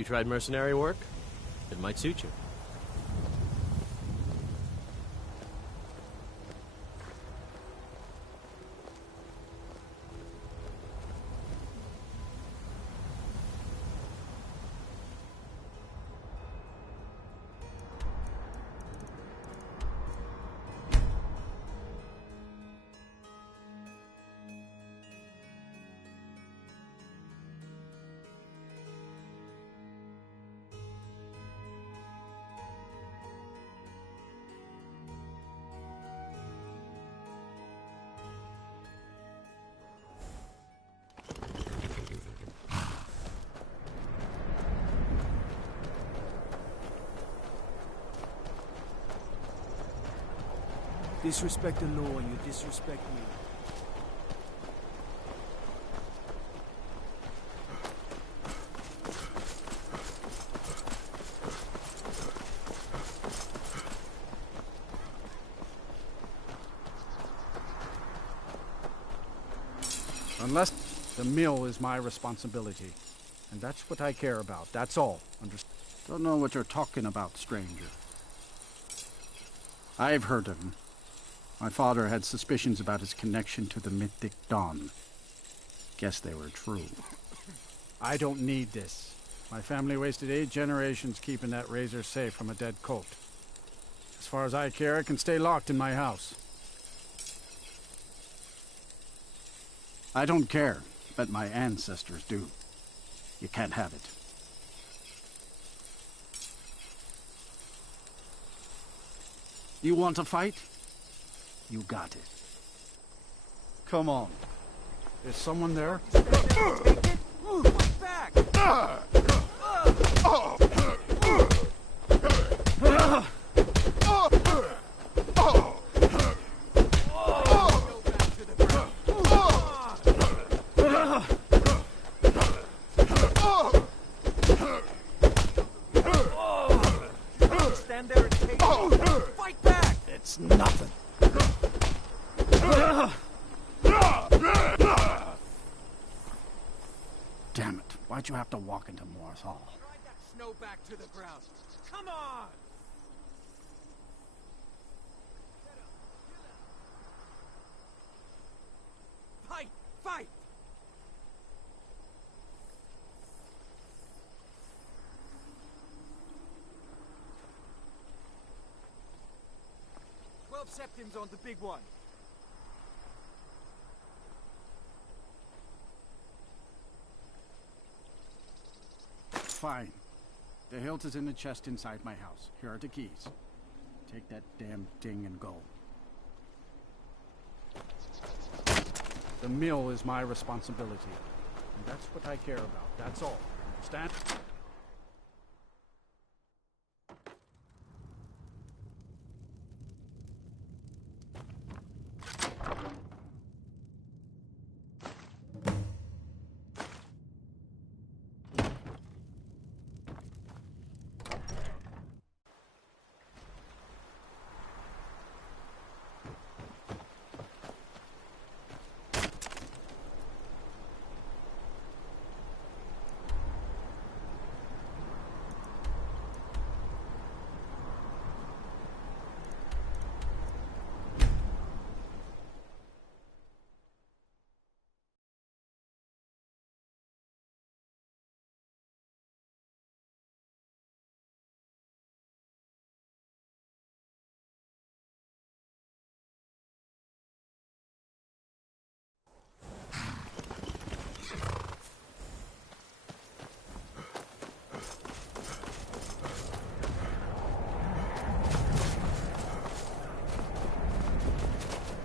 You tried mercenary work? It might suit you. Disrespect the law, you disrespect me. Unless the mill is my responsibility. And that's what I care about, that's all. Don't know what you're talking about, stranger. I've heard of him. My father had suspicions about his connection to the mythic Dawn. Guess they were true. I don't need this. My family wasted 8 generations keeping that razor safe from a dead cult. As far as I care, it can stay locked in my house. I don't care, but my ancestors do. You can't have it. You want to fight? You got it. Come on. Is someone there? Back! Stand there and take it. Fight back! It's nothing. Damn it. Why'd you have to walk into Morthal? Ride that snow back to the ground. Come on! Fight! Fight! Septims on the big one. Fine. The hilt is in the chest inside my house. Here are the keys. Take that damn thing and go. The mill is my responsibility. And that's what I care about. That's all. Understand?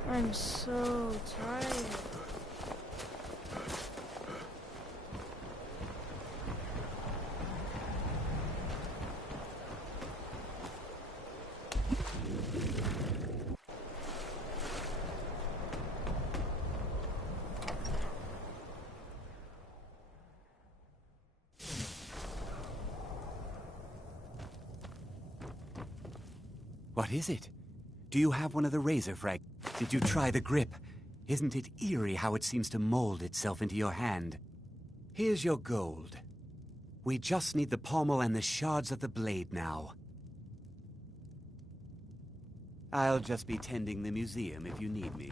I'm so tired. What is it? Do you have one of the razor frag? Did you try the grip? Isn't it eerie how it seems to mold itself into your hand? Here's your gold. We just need the pommel and the shards of the blade now. I'll just be tending the museum if you need me.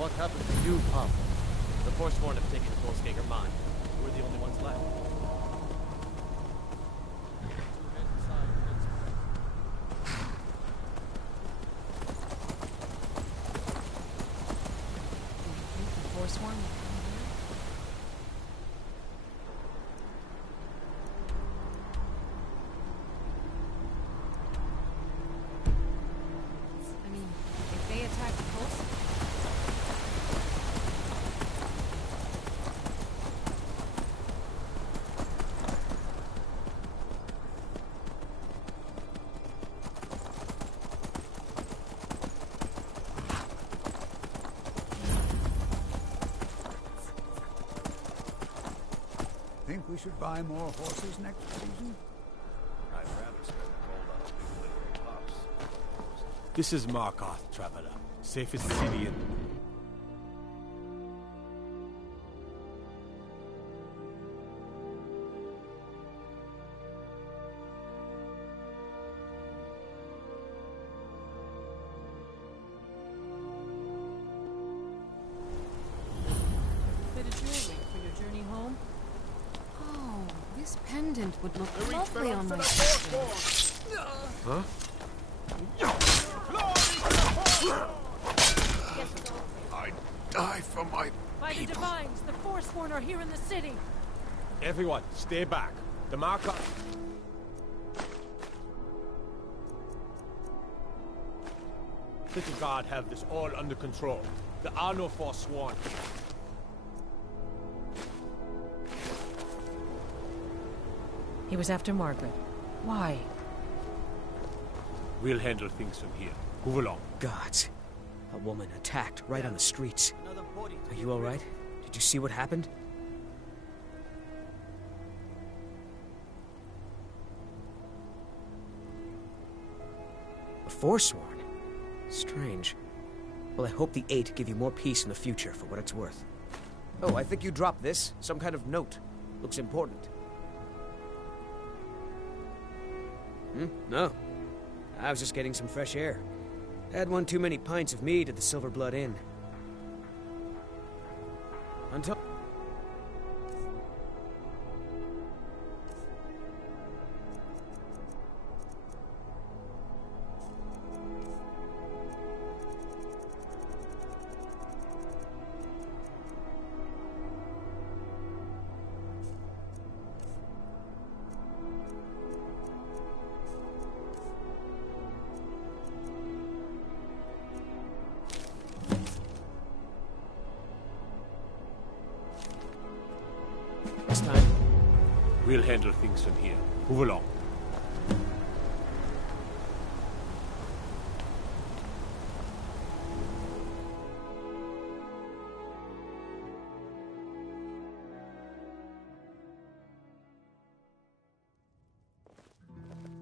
What happened to you, Papa? The Forsworn have taken Volskager mine. We're the only ones left. Forsworn? I mean, if they attack the coast, Think we should buy more horses next season? I'd rather spend the gold on a big livery pups. This is Markarth, traveler. Safest city in... Bit of jewelry for your journey home. Oh, this pendant would look lovely on my sister. Huh? I'd die for my By the divines, the Forsworn are here in the city. Everyone, stay back. The Markarth... Little God have this all under control. There are no Forsworn here. He was after Margaret. Why? We'll handle things from here. Move along. Gods. A woman attacked right on the streets. Are you alright? Did you see what happened? A Forsworn? Strange. Well, I hope the Eight give you more peace in the future for what it's worth. Oh, I think you dropped this. Some kind of note. Looks important. No. I was just getting some fresh air. Had one too many pints of mead at the Silver Blood Inn. Until... This time. We'll handle things from here. Move along.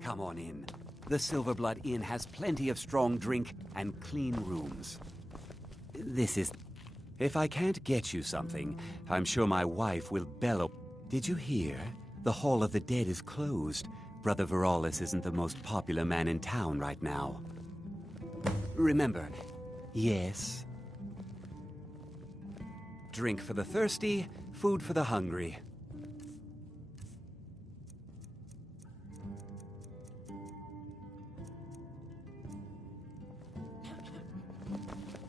Come on in. The Silver Blood Inn has plenty of strong drink and clean rooms. This is... If I can't get you something, I'm sure my wife will bellow. Did you hear? The Hall of the Dead is closed. Brother Veralis isn't the most popular man in town right now. Remember, yes. Drink for the thirsty, food for the hungry.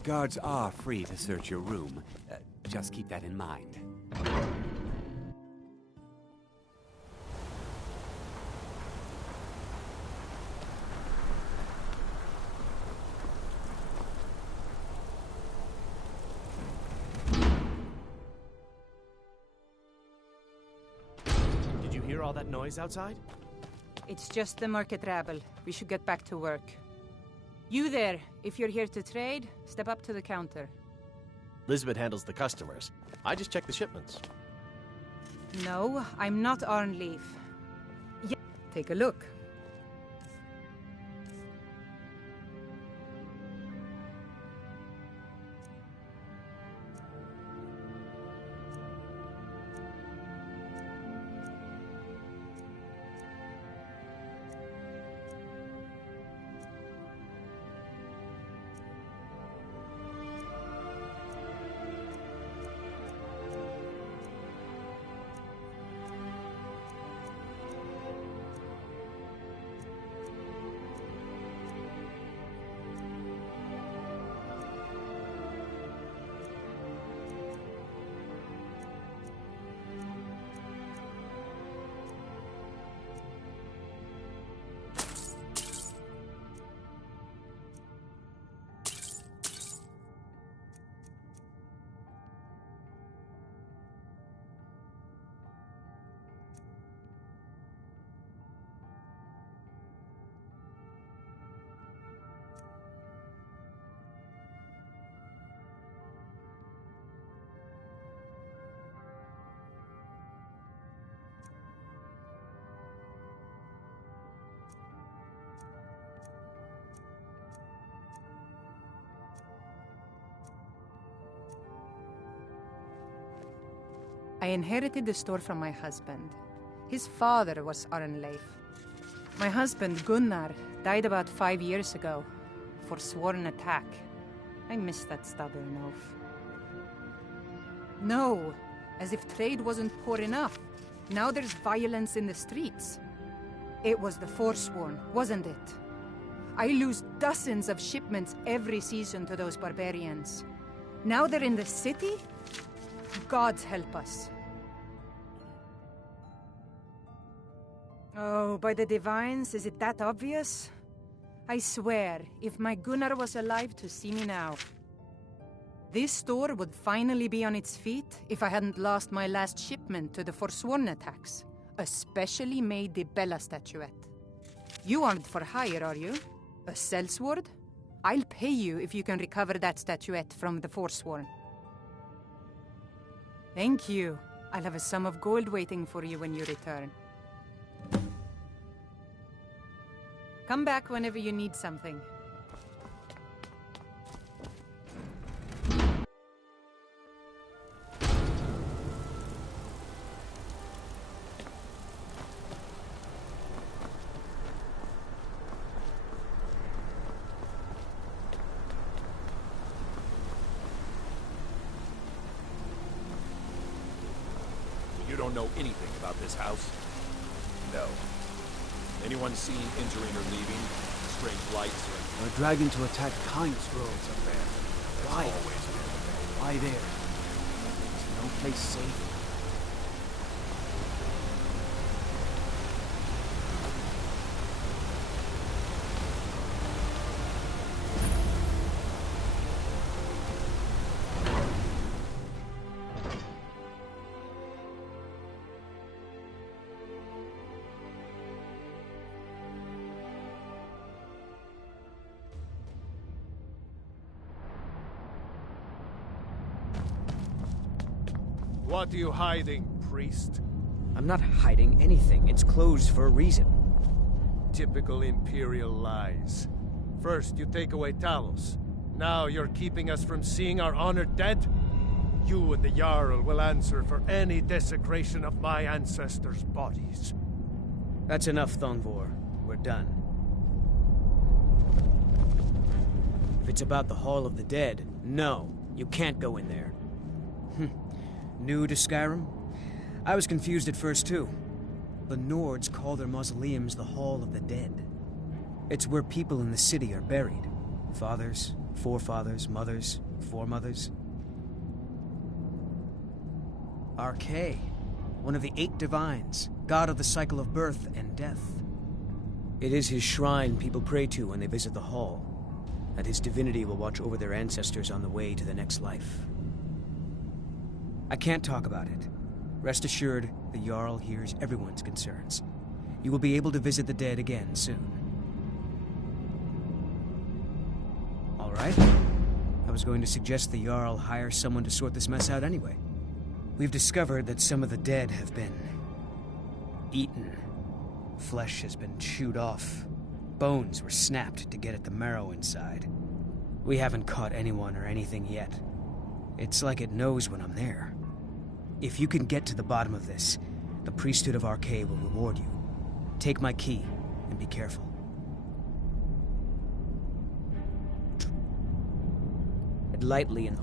Guards are free to search your room. Just keep that in mind. Did you hear all that noise outside? It's just the market rabble. We should get back to work. You there, if you're here to trade, step up to the counter. Lisbeth handles the customers. I just check the shipments. No, I'm not Arnleaf. Yeah, take a look. I inherited the store from my husband. His father was Arnleif. My husband, Gunnar, died about 5 years ago. Forsworn attack. I miss that stubborn oaf. No, as if trade wasn't poor enough. Now there's violence in the streets. It was the Forsworn, wasn't it? I lose dozens of shipments every season to those barbarians. Now they're in the city? Gods help us. Oh, by the divines, is it that obvious? I swear, if my Gunnar was alive to see me now. This store would finally be on its feet if I hadn't lost my last shipment to the Forsworn attacks. A specially made Dibella statuette. You aren't for hire, are you? A sellsword? I'll pay you if you can recover that statuette from the Forsworn. Thank you. I'll have a sum of gold waiting for you when you return. Come back whenever you need something. You don't know anything about this house? No. Anyone seen entering or leaving? Strange lights or... A dragon to attack kind. This road's abandoned. There's Why? always been. Why there? Is no place safe? What are you hiding, priest? I'm not hiding anything. It's closed for a reason. Typical Imperial lies. First, you take away Talos. Now you're keeping us from seeing our honored dead? You and the Jarl will answer for any desecration of my ancestors' bodies. That's enough, Thongvor. We're done. If it's about the Hall of the Dead, no, you can't go in there. New to Skyrim? I was confused at first, too. The Nords call their mausoleums the Hall of the Dead. It's where people in the city are buried. Fathers, forefathers, mothers, foremothers. Arkay, one of the 8 divines, god of the cycle of birth and death. It is his shrine people pray to when they visit the hall, and his divinity will watch over their ancestors on the way to the next life. I can't talk about it. Rest assured, the Jarl hears everyone's concerns. You will be able to visit the dead again soon. All right. I was going to suggest the Jarl hire someone to sort this mess out anyway. We've discovered that some of the dead have been eaten. Flesh has been chewed off. Bones were snapped to get at the marrow inside. We haven't caught anyone or anything yet. It's like it knows when I'm there. If you can get to the bottom of this, the priesthood of Arkay will reward you. Take my key, and be careful. Tread lightly and...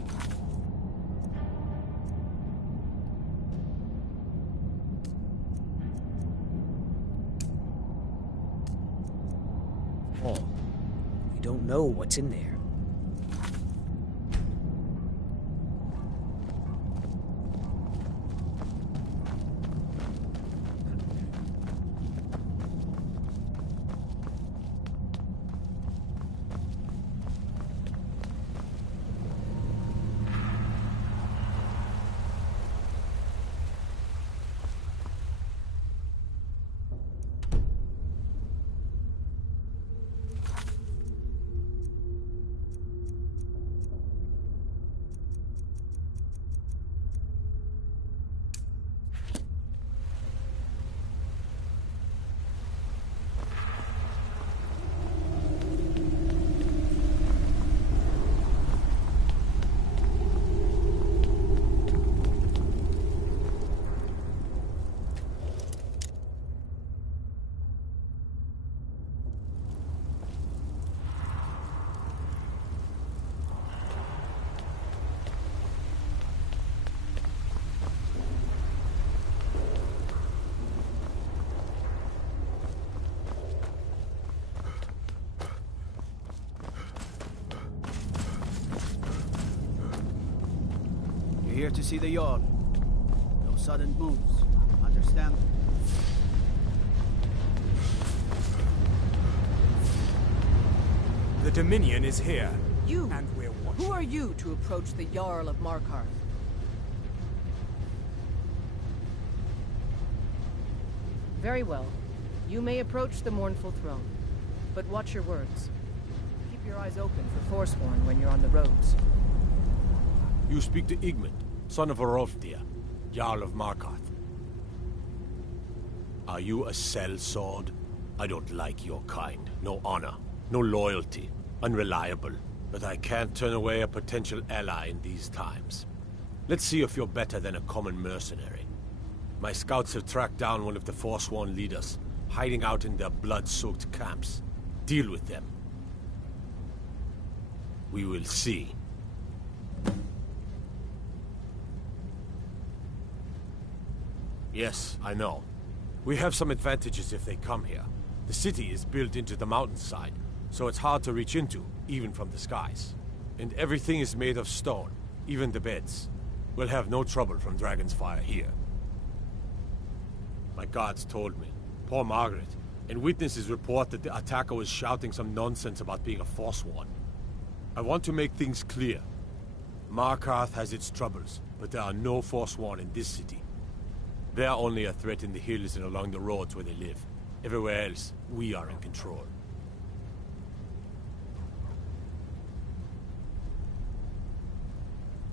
Paul, you don't know what's in there. here to see the Jarl. No sudden moves. Understand? The Dominion is here. You! And we're watching. Who are you to approach the Jarl of Markarth? Very well. You may approach the mournful throne. But watch your words. Keep your eyes open for Forsworn when you're on the roads. You speak to Igmund, son of Orolfdir, Jarl of Markarth. Are you a sellsword? I don't like your kind. No honor, no loyalty, unreliable. But I can't turn away a potential ally in these times. Let's see if you're better than a common mercenary. My scouts have tracked down one of the Forsworn leaders, hiding out in their blood-soaked camps. Deal with them. We will see. Yes, I know. We have some advantages if they come here. The city is built into the mountainside, so it's hard to reach into, even from the skies. And everything is made of stone, even the beds. We'll have no trouble from Dragon's Fire here. My guards told me. Poor Margaret. And witnesses report that the attacker was shouting some nonsense about being a Forsworn. I want to make things clear. Markarth has its troubles, but there are no Forsworn in this city. They are only a threat in the hills and along the roads where they live. Everywhere else, we are in control.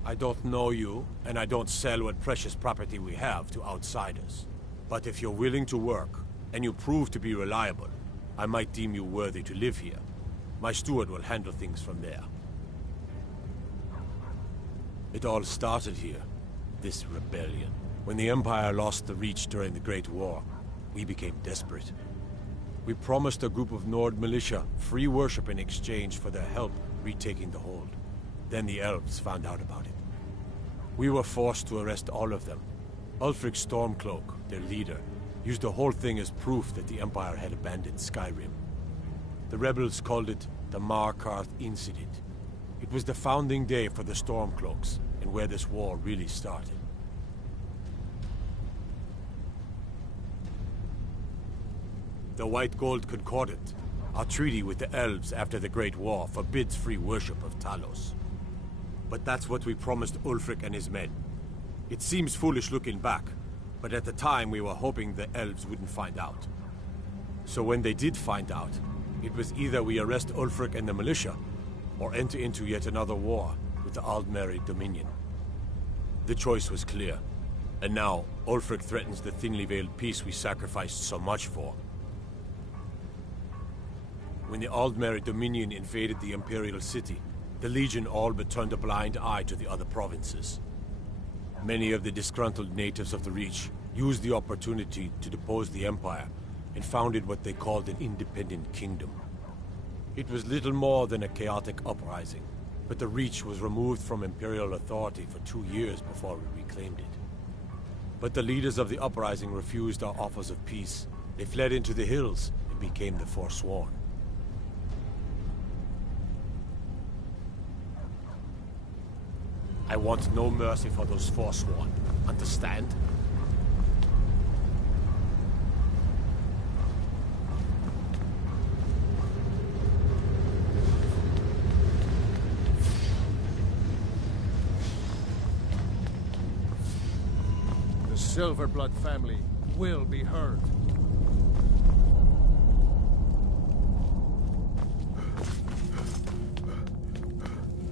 I don't know you, and I don't sell what precious property we have to outsiders. But if you're willing to work, and you prove to be reliable, I might deem you worthy to live here. My steward will handle things from there. It all started here, this rebellion. When the Empire lost the Reach during the Great War, we became desperate. We promised a group of Nord militia free worship in exchange for their help retaking the hold. Then the elves found out about it. We were forced to arrest all of them. Ulfric Stormcloak, their leader, used the whole thing as proof that the Empire had abandoned Skyrim. The rebels called it the Markarth Incident. It was the founding day for the Stormcloaks, and where this war really started. The White Gold Concordat, our treaty with the elves after the Great War, forbids free worship of Talos. But that's what we promised Ulfric and his men. It seems foolish looking back, but at the time we were hoping the elves wouldn't find out. So when they did find out, it was either we arrest Ulfric and the militia, or enter into yet another war with the Aldmeri Dominion. The choice was clear, and now Ulfric threatens the thinly veiled peace we sacrificed so much for. When the Aldmeri Dominion invaded the Imperial City, the Legion all but turned a blind eye to the other provinces. Many of the disgruntled natives of the Reach used the opportunity to depose the Empire and founded what they called an independent kingdom. It was little more than a chaotic uprising, but the Reach was removed from Imperial authority for 2 years before we reclaimed it. But the leaders of the uprising refused our offers of peace. They fled into the hills and became the Forsworn. I want no mercy for those Forsworn. Understand? The Silverblood family will be heard.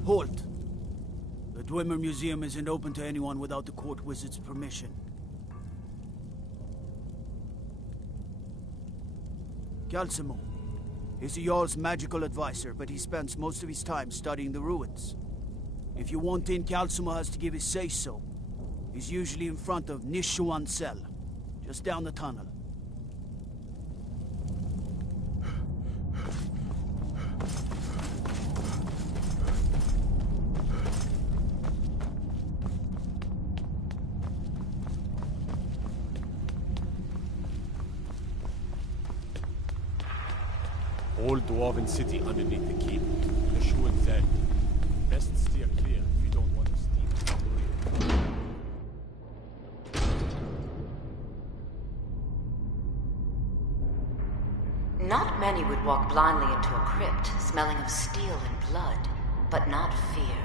Halt! The Dwemer Museum isn't open to anyone without the court wizard's permission. Calcimo. He's the Jarl's magical advisor, but he spends most of his time studying the ruins. If you want in, Calcimo has to give his say-so. He's usually in front of Nishuan's cell, just down the tunnel. Old dwarven city underneath the keep. The Shuan said, best steer clear if you don't want to steal. Not many would walk blindly into a crypt, smelling of steel and blood, but not fear.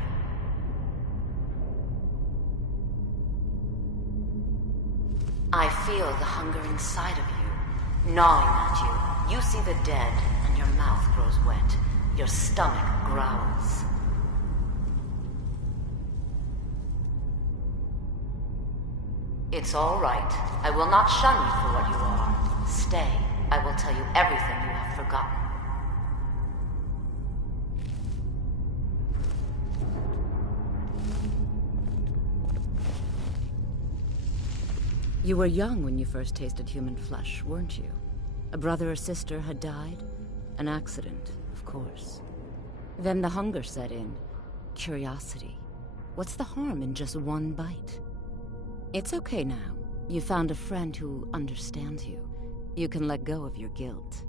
I feel the hunger inside of you, gnawing at you. You see the dead, and your mouth grows wet. Your stomach growls. It's all right. I will not shun you for what you are. Stay. I will tell you everything you have forgotten. You were young when you first tasted human flesh, weren't you? A brother or sister had died? An accident, of course. Then the hunger set in. Curiosity. What's the harm in just one bite? It's okay now. You found a friend who understands you. You can let go of your guilt.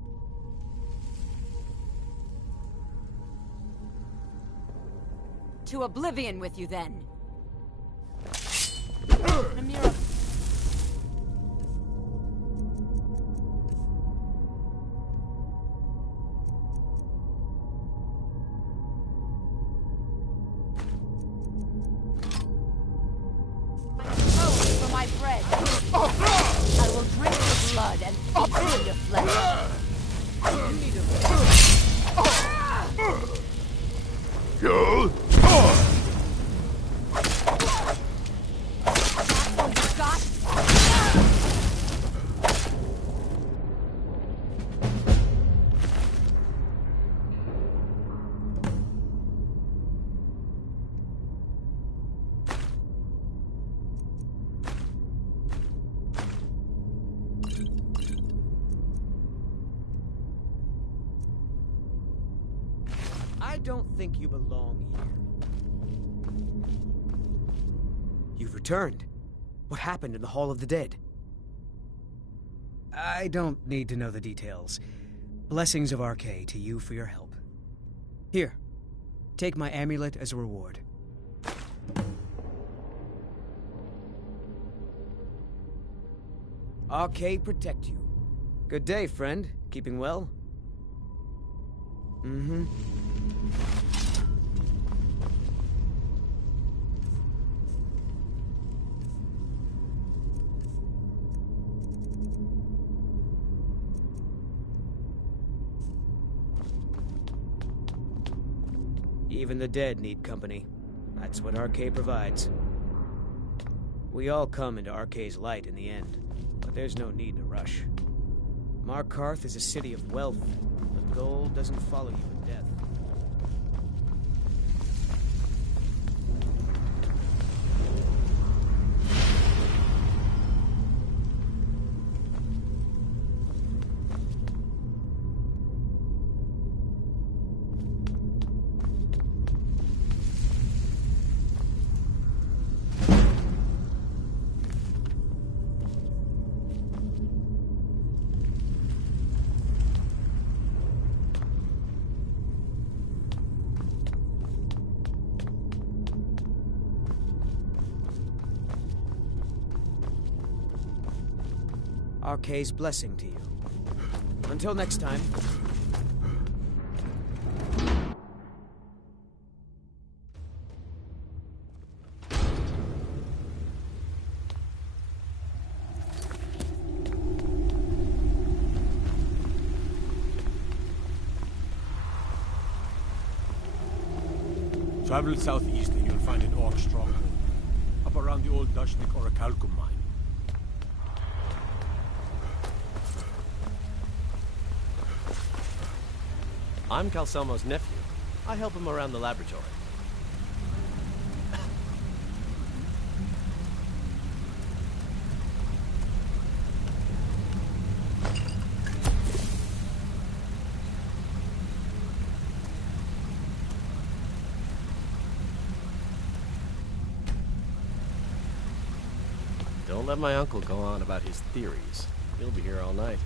To oblivion with you, then. For my bread. I will drink your blood and feast on your flesh. You need I don't think you belong here. You've returned. What happened in the Hall of the Dead? I don't need to know the details. Blessings of RK to you for your help. Here, take my amulet as a reward. RK protect you. Good day, friend. Keeping well? Mm-hmm. Even the dead need company. That's what RK provides. We all come into RK's light in the end, but there's no need to rush. Markarth is a city of wealth, but gold doesn't follow you in death. RK's blessing to you. Until next time. Travel southeast and you'll find an orc stronghold. Up around the old Dashnik Orichalcum mine. I'm Calcelmo's nephew. I help him around the laboratory. Don't let my uncle go on about his theories. He'll be here all night.